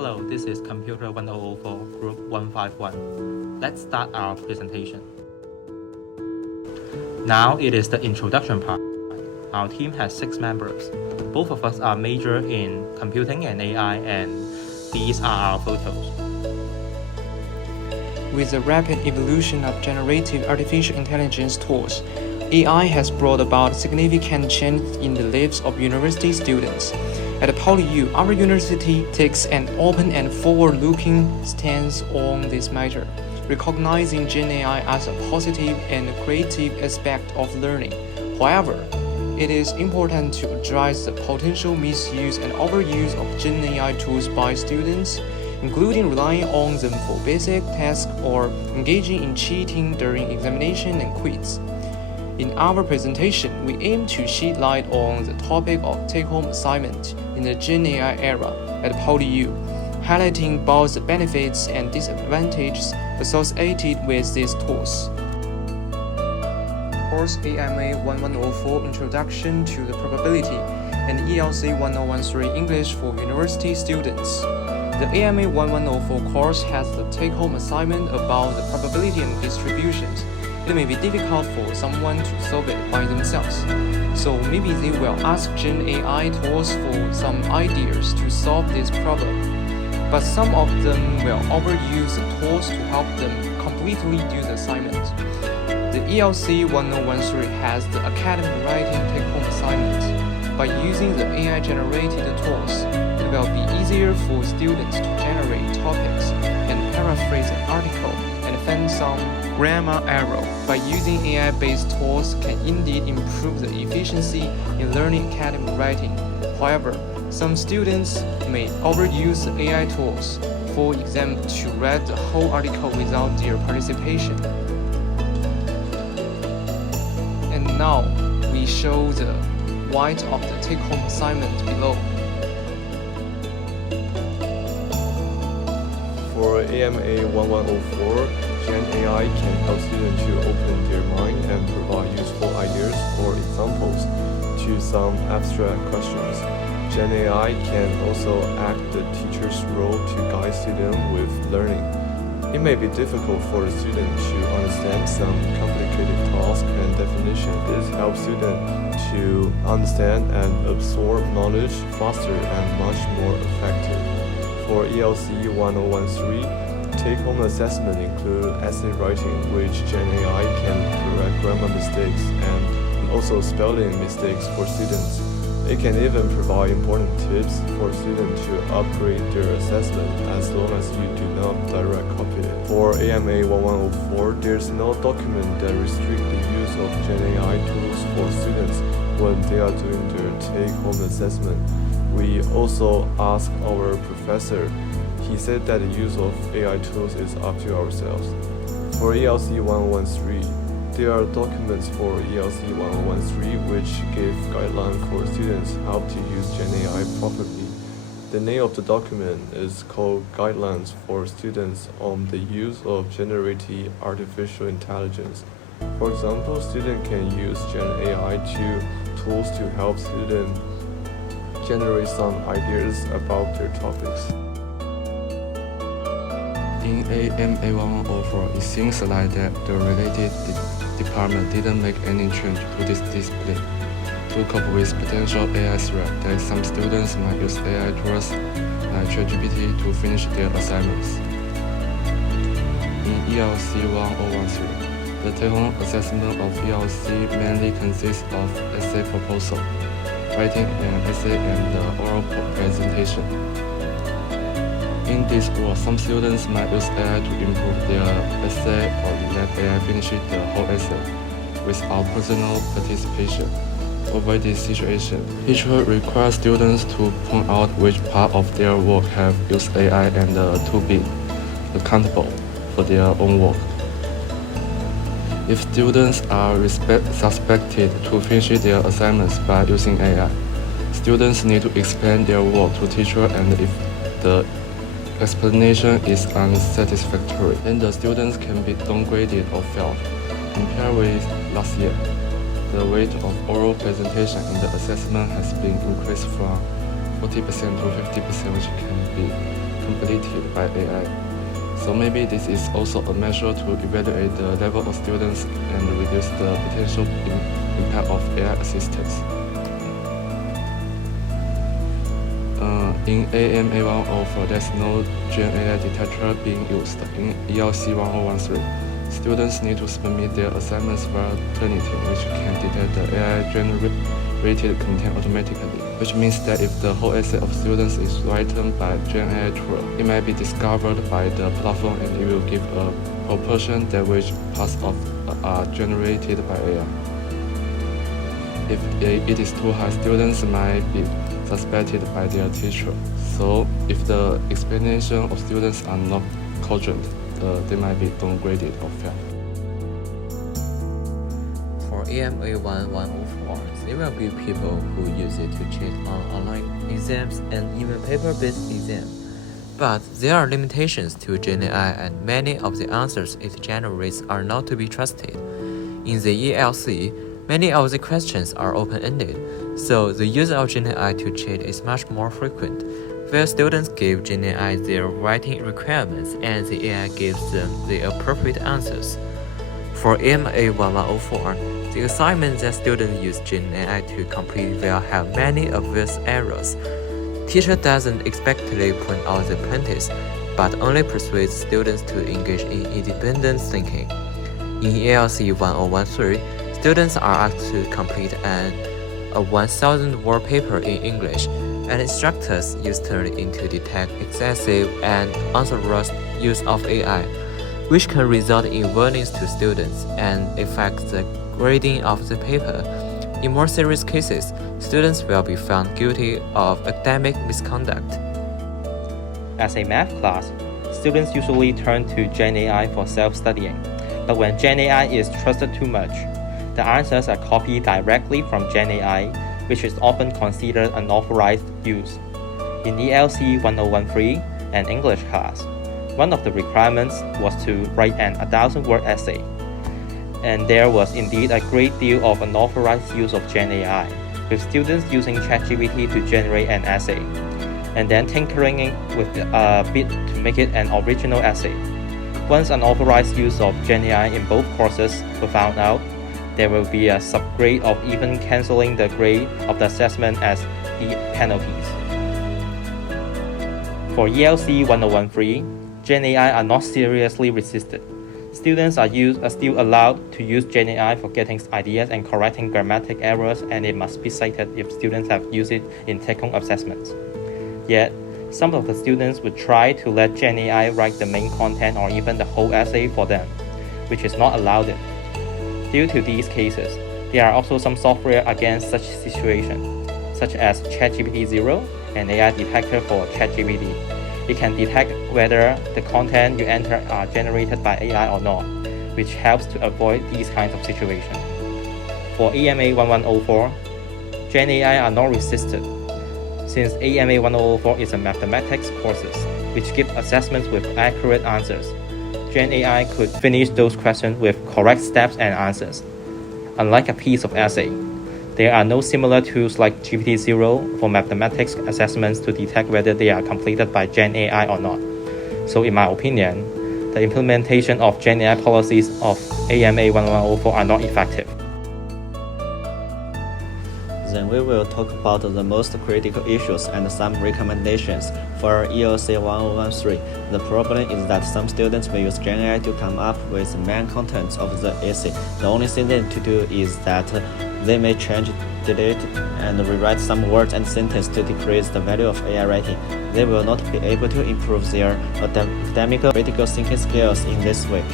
Hello, this is Computer 1004 Group 151. Let's start our presentation. Now it is the introduction part. Our team has 6 members. Both of us are major in computing and AI, and these are our photos. With the rapid evolution of generative artificial intelligence tools, AI has brought about significant change in the lives of university students. At POLYU, our university takes an open and forward-looking stance on this matter, recognizing Gen AI as a positive and creative aspect of learning. However, it is important to address the potential misuse and overuse of Gen AI tools by students, including relying on them for basic tasks or engaging in cheating during examination and quiz. In our presentation, we aim to shed light on the topic of take-home assignment in the Gen AI era at POLYU, highlighting both the benefits and disadvantages associated with these tools. Course AMA 1104 Introduction to the Probability and ELC 1013 English for University Students. The AMA 1104 course has the take-home assignment about the probability and distributions. It may be difficult for someone to solve it by themselves, so maybe they will ask Gen AI tools for some ideas to solve this problem. But some of them will overuse the tools to help them completely do the assignment. The ELC 1013 has the academic writing take-home assignment. By using the AI-generated tools, it will be easier for students to generate topics and paraphrase an article and find some grammar error. By using AI-based tools can indeed improve the efficiency in learning academic writing. However, some students may overuse the AI tools, for example, to read the whole article without their participation. And now, we show the white of the take-home assignment below. For AMA 1104, Gen AI can help students to open their mind and provide useful ideas or examples to some abstract questions. Gen AI can also act the teacher's role to guide students with learning. It may be difficult for the student to understand some complicated tasks and definitions. This helps students to understand and absorb knowledge faster and much more effective. For ELC 1013, take-home assessment include essay writing, which Gen AI can correct grammar mistakes and also spelling mistakes for students. It can even provide important tips for students to upgrade their assessment as long as you do not direct copy it. For AMA 1104, there's no document that restricts the use of Gen AI tools for students when they are doing their take-home assessment. We also asked our professor. He said that the use of AI tools is up to ourselves. For ELC 113, there are documents for ELC 113 which give guidelines for students how to use Gen AI properly. The name of the document is called Guidelines for Students on the Use of Generative Artificial Intelligence. For example, students can use Gen AI tools to help students generate some ideas about their topics. In AMA 1104, it seems like that the related department didn't make any change to this discipline. To cope with potential AI threat, that some students might use AI tools like ChatGPT to finish their assignments. In ELC 1013, the take-home assessment of ELC mainly consists of essay proposal, writing an essay, and the oral presentation. In this work, some students might use AI to improve their essay or let AI finish the whole essay without personal participation. To avoid this situation, teachers require students to point out which part of their work have used AI and to be accountable for their own work. If students are suspected to finish their assignments by using AI, students need to explain their work to teachers, and if the explanation is unsatisfactory, then the students can be downgraded or failed. Compared with last year, the weight of oral presentation in the assessment has been increased from 40% to 50% which can be completed by AI. So maybe this is also a measure to evaluate the level of students and reduce the potential impact of AI assistance. In AMA 104, there's no Gen AI detector being used. In ELC 1013, students need to submit their assignments via Turnitin, which can detect the AI-generated content automatically, which means that if the whole essay of students is written by Gen AI tool, it might be discovered by the platform and it will give a proportion that which parts of are generated by AI. If it is too high, students might be suspected by their teacher. So if the explanation of students are not cogent, they might be downgraded or failed. For AMA 1104, there will be people who use it to cheat on online exams and even paper-based exams. But there are limitations to Gen AI and many of the answers it generates are not to be trusted. In the ELC, many of the questions are open-ended, so the use of Gen AI to cheat is much more frequent, where students give Gen AI their writing requirements and the AI gives them the appropriate answers. For AMA 1104, the assignments that students use Gen AI to complete will have many obvious errors. Teacher doesn't explicitly point out the penalties, but only persuades students to engage in independent thinking. In ELC 1013, students are asked to complete a 1,000-word paper in English, and instructors use Turnitin to detect excessive and unauthorized use of AI, which can result in warnings to students and affect the grading of the paper. In more serious cases, students will be found guilty of academic misconduct. As a math class, students usually turn to Gen AI for self-studying, but when Gen AI is trusted too much, the answers are copied directly from Gen AI, which is often considered unauthorized use. In ELC 1013, an English class, one of the requirements was to write an 1,000-word essay. And there was indeed a great deal of unauthorized use of Gen AI, with students using ChatGPT to generate an essay, and then tinkering with a bit to make it an original essay. Once unauthorized use of Gen AI in both courses were found out, there will be a subgrade of even cancelling the grade of the assessment as the penalties. For ELC 1013, Gen AI are not seriously resisted. Students are still allowed to use Gen AI for getting ideas and correcting grammatic errors, and it must be cited if students have used it in take-home assessments. Yet, some of the students would try to let Gen AI write the main content or even the whole essay for them, which is not allowed. Due to these cases, there are also some software against such situations, such as ChatGPT 0, an AI detector for ChatGPT. It can detect whether the content you enter are generated by AI or not, which helps to avoid these kinds of situations. For AMA 1104, Gen AI are not resisted. Since AMA 1004 is a mathematics courses, which give assessments with accurate answers, Gen AI could finish those questions with correct steps and answers. Unlike a piece of essay, there are no similar tools like GPT-0 for mathematics assessments to detect whether they are completed by Gen AI or not. So in my opinion, the implementation of Gen AI policies of AMA 1104 are not effective. Then we will talk about the most critical issues and some recommendations for ELC 1013. The problem is that some students will use Gen AI to come up with the main contents of the essay. The only thing they need to do is that they may change, delete, and rewrite some words and sentences to decrease the value of AI writing. They will not be able to improve their academic critical thinking skills in this way.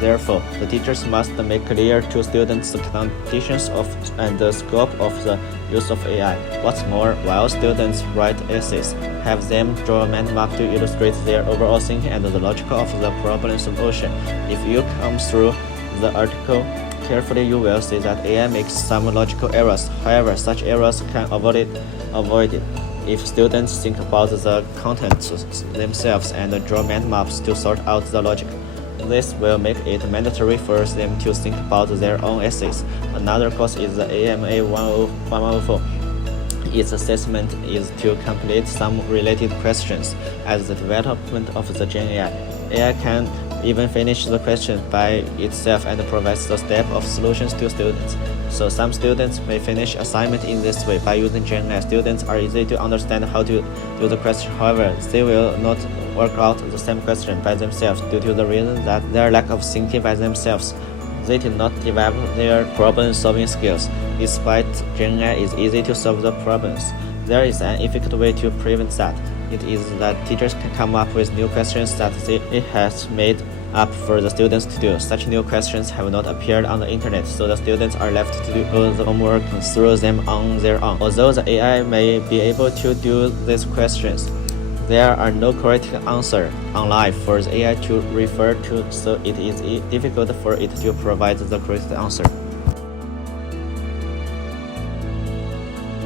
Therefore, the teachers must make clear to students the conditions of and the scope of the use of AI. What's more, while students write essays, have them draw a mind map to illustrate their overall thinking and the logic of the problem solution. If you come through the article carefully, you will see that AI makes some logical errors. However, such errors can avoided if students think about the contents themselves and draw mind maps to sort out the logic. This will make it mandatory for them to think about their own essays. Another course is the AMA 104. its assessment is to complete some related questions. As the development of the Gen AI can even finish the question by itself and provides the step of solutions to students. So some students may finish assignment in this way. By using Gen AI, students are easy to understand how to do the question. However, they will not work out the same question by themselves due to the reason that their lack of thinking by themselves. They did not develop their problem-solving skills. Despite Gen AI is easy to solve the problems, there is an effective way to prevent that. It is that teachers can come up with new questions that it has made up for the students to do. Such new questions have not appeared on the internet, so the students are left to do the homework through them on their own. Although the AI may be able to do these questions, there are no correct answers online for the AI to refer to, so it is difficult for it to provide the correct answer.